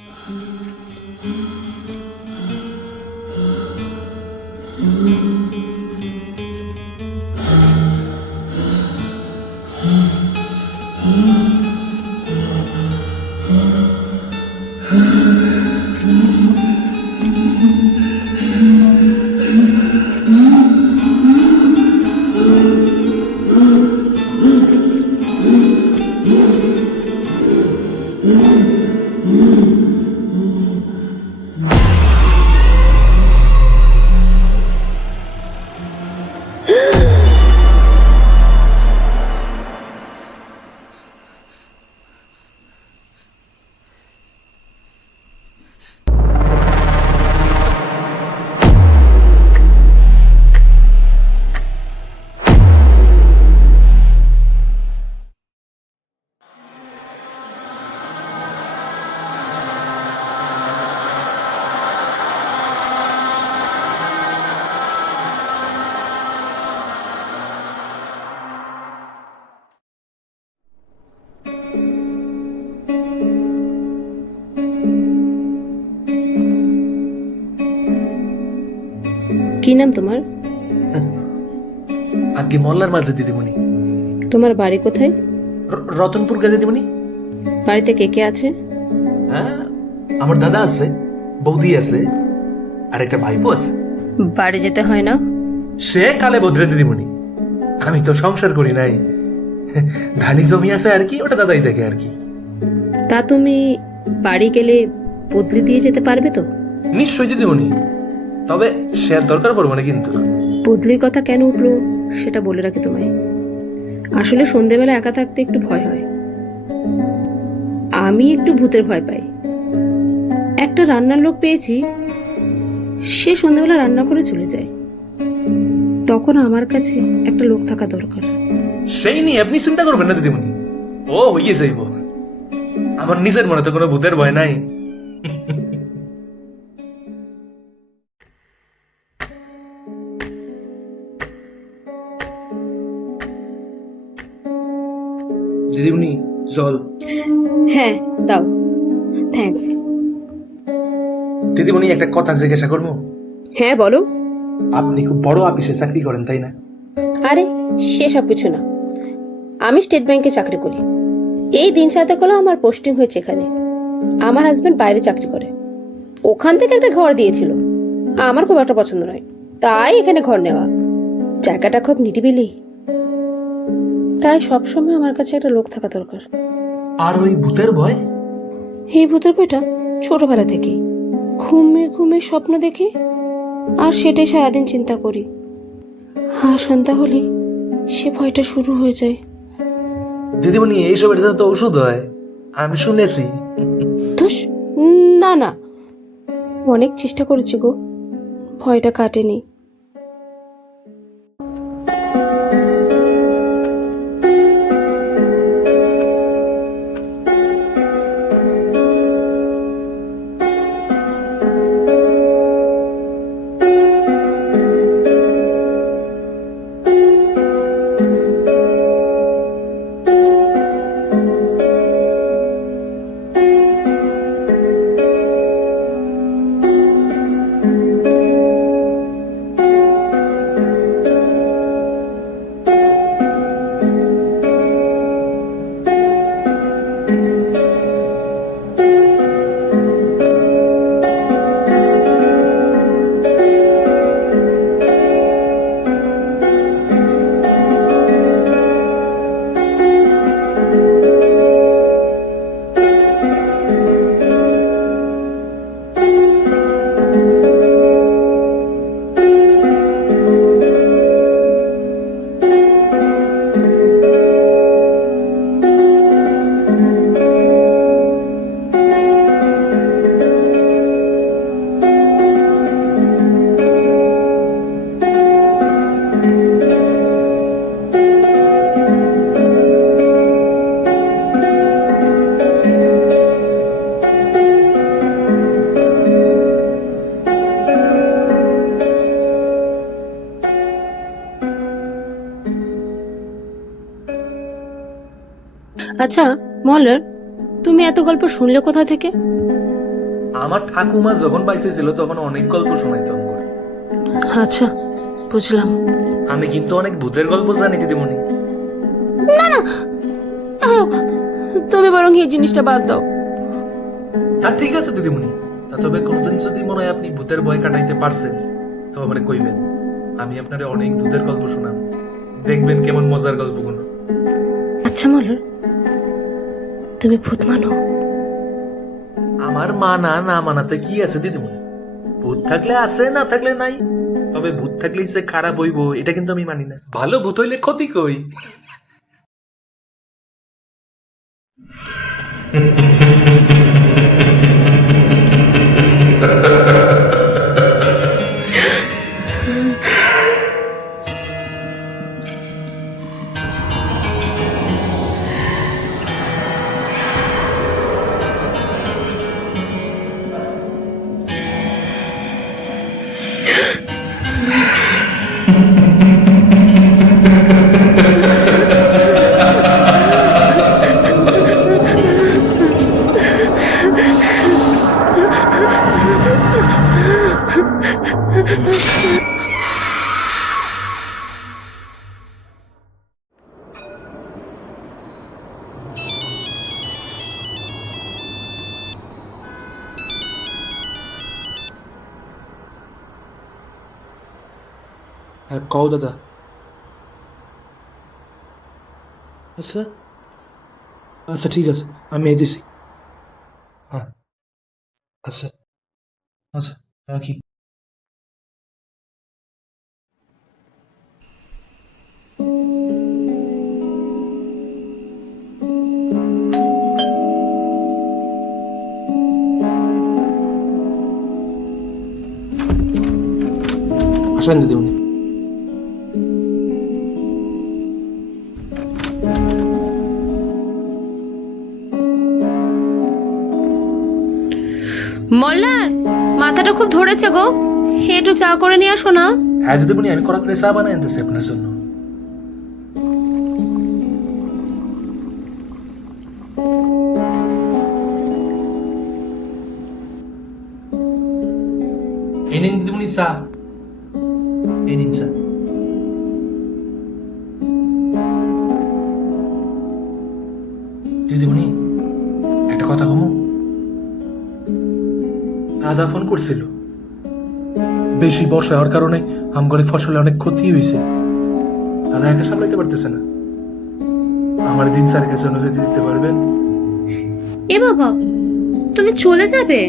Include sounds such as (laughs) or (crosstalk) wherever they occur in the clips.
Mm-hmm. কি নাম তোমার? (laughs) আগে মল্লার মাঝে দিদিমণি। তোমার বাড়ি কোথায়? রতনপুর গা দিদিমণি। বাড়িতে কে কে আছে? হ্যাঁ আমার দাদা আছে বৌদি আছে আর একটা ভাইপো আছে। বাড়ি যেতে হয় না? সে কালে বদ্রে দিদিমণি। আমি তো সংসার করি নাই। (laughs) ধানি জমি আছে আর কি ওটা দাদাই দেখে আর কি। তা তুমি বাড়ি গেলে বদলি দিয়ে যেতে পারবে তো? নিশ্চয়ই দিদিমণি। তবে সে আর দরকার পড়বে না কিন্তু। বদলির কথা কেন উঠল সেটা বলে রাখি তোমায়। আসলে সন্ধেবেলা একা থাকতে একটু ভয় হয়। আমি একটু ভূতের ভয় পাই। একটা রান্নার লোক পেয়েছি সে সন্ধেবেলা রান্না করে চলে যায়। তখন আমার কাছে একটা লোক থাকা দরকার। সেই নিয়ে আপনি চিন্তা করবেন না দিদিমণি। ও হইয়ে যাইব। আমার নিজের মনে তো কোনো ভূতের ভয় নাই। জল। হ্যাঁ দাও। থ্যাঙ্কস দিদিমণি একটা কথা জিজ্ঞাসা করব? হ্যাঁ বলো। আপনি খুব বড় অফিসে চাকরি করেন তাই না? আরে সেসব কিছু না। আমি স্টেট ব্যাংকে চাকরি করি। এই দিন সাথে করে আমার পোস্টিং হয়েছে এখানে। আমার হাজবেন্ড বাইরে চাকরি করে। ওখান থেকে একটা ঘর দিয়েছিল। আমার খুব একটা পছন্দ নয়। তাই এখানে ঘর নেওয়া। জায়গাটা খুব নিরিবিলি। তাই সবসময় আমার কাছে একটা লোক থাকা দরকার। আর ওই ভূতের ভয়? এই ভূতের বইটা ছোটবেলা থেকে ঘুমে ঘুমে স্বপ্ন দেখি আর সেটাই সারাদিন চিন্তা করি। আর সন্ধ্যা হলে সে ভয়টা শুরু হয়ে যায়। দিদিমণি এইসবের জন্য তো ওষুধ হয়। আমি শুনেছি। না না। অনেক চেষ্টা করেছি গো। ভয়টা কাটেনি। আচ্ছা মলার তুমি এত গল্প শুনলে কোথা থেকে? আমার ঠাকুমা যখন বাইসে ছিল তখন অনেক গল্প শোনাইতো আমাকে। আচ্ছা বুঝলাম। আমি কিন্তু অনেক ভূতের গল্প জানি দিদিমণি। না না তুমি বরং এই জিনিসটা বাদ দাও। তা ঠিক আছে দিদিমণি। তা তবে কোনোদিন যদি মনে হয় আপনি ভূতের ভয় কাটাইতে পারছেন তো আমারে কইবেন। আমি আপনারে অনেক ভূতের গল্প শোনাব। দেখবেন কেমন মজার গল্পগুলো। আচ্ছা মলর তুমি ভূত মানো। আমার মানা না মানাতে কি আছে দিদিমণি ভূত থাকলে আছে, না থাকলে নাই। তবে ভূত থাকলেই সে খারাপ হইব, এটা কিন্তু আমি মানি না। ভালো ভূত হইলে ক্ষতি কই? হ্যাঁ কও দাদা। আচ্ছা? আচ্ছা ঠিক আছে, আমি এই দিছি হ্যাঁ। আচ্ছা। আচ্ছা রাখি। আসেন দিদি চা করে নিয়ে আসো না। হ্যাঁ দিদিমণি আমি কড়া করে চা বানাই আনতেছি আপনার জন্য। এই নিন দিদিমণি চা। এই নিন চা। দিদিমণি একটা কথা কমু। দাদা ফোন করছিল। বেশি বর্ষা হওয়ার কারণে আমগরে ফসলে অনেক ক্ষতি হয়েছে দাদা একা সামলাইতে পারতেছে না। আমার দিন স্যারের কাছে অনুযায়ী দিতে পারবেন। এ বাবা তুমি চলে যাবে?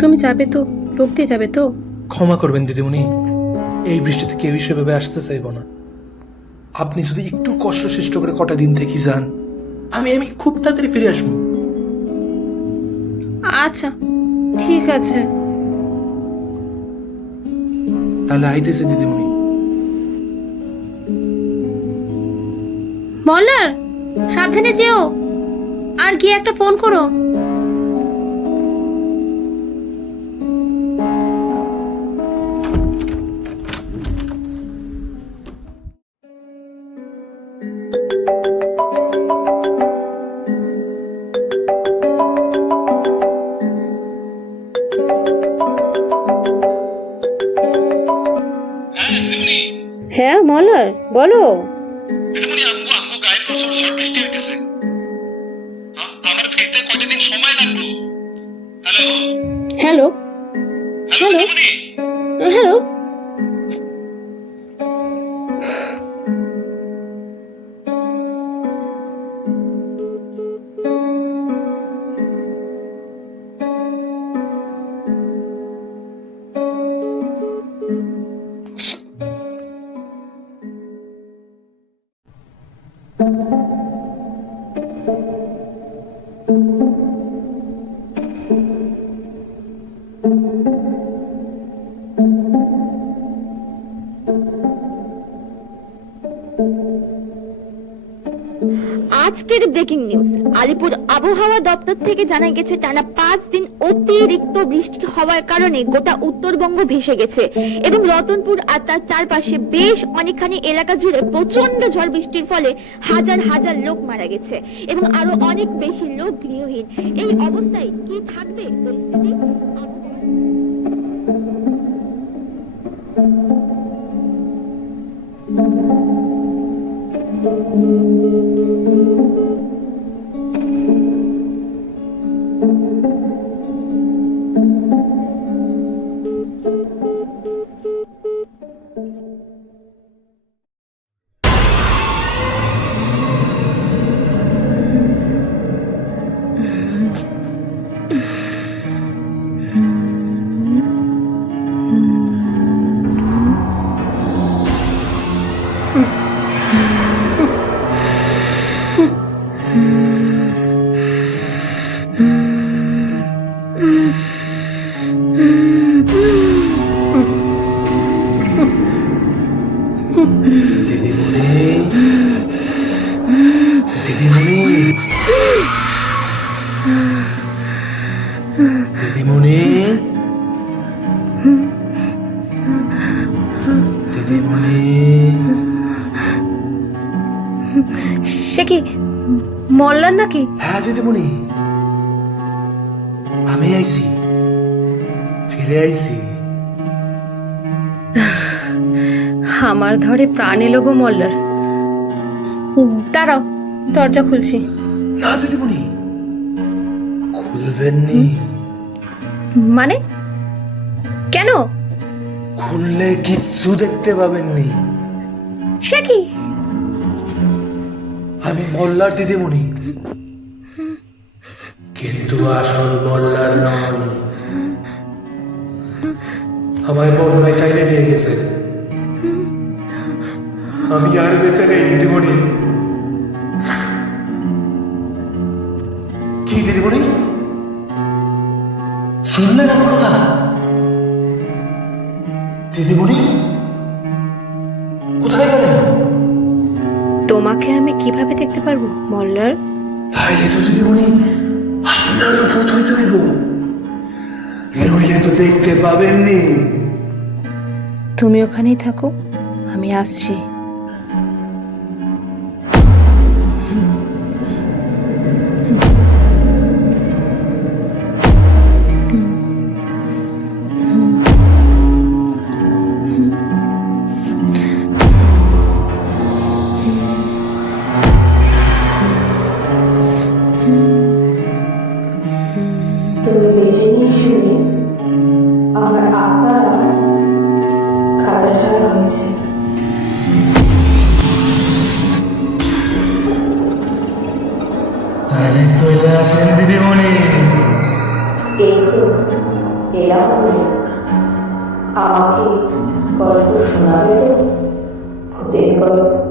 তুমি যাবে তো লোক দিয়ে যাবে তো? ক্ষমা করবেন দিদিমণি এই বৃষ্টিতে কেউ সেভাবে আসতে চাইব না। আপনি যদি একটু কষ্ট সৃষ্ট করে কটা দিন থেকে যান আমি আমি খুব তাড়াতাড়ি ফিরে আসব। আচ্ছা ঠিক আছে। তাহলে আইতেছে দিদিমণি। মল্লার সাবধানে যেও। আর গিয়ে একটা ফোন করো। আজকের ব্রেকিং নিউজ আলিপুর আবহাওয়া দপ্তর থেকে জানা গেছে, টানা পাঁচ দিন অতিরিক্ত বৃষ্টি হওয়ার কারণে গোটা উত্তরবঙ্গ ভেসে গেছে এবং রতনপুর আর তার চারপাশে বেশ অনেকখানি এলাকা জুড়ে প্রচণ্ড ঝড় বৃষ্টির ফলে হাজার হাজার লোক মারা গেছে এবং আরও অনেক বেশি লোক গৃহহীন। এই অবস্থায় কি থাকবে পরিস্থিতি? দিদিমণি নাকি হ্যাঁ দিদিমণি আমি আইছি। ফিরে আইছি। আমার ধরে প্রাণ এলো গো মল্লার। দাঁড়াও দরজা খুলছি। না দিদিমণি খুলবেননি। মানে? কেন? খুললে কিচ্ছু দেখতে পাবেননি। সে কি? আমি মল্লার দিদিমণি। কিন্তু আসল মোল্লার নয়। আমায় বন্যায় টাইনে নিয়ে গেছে। আমি আর বেঁচে নেই দিদিমণি। কি দিদিমণি? শুনলেন আমার কথা? দিদিমণি? কোথায় গেলেন? তোমাকে আমি কীভাবে দেখতে পারব মল্লার তাইলে তো দিদিমণি আপনারও ভূত হইতে নইলে তো দেখতে পাবেননি। তুমি ওখানেই থাকো আমি আসছি। তাইলে চলে আসেন দিদিমণি। এই তো এলাম আমাকে গল্প শোনাবে তো ভূতের গল্প।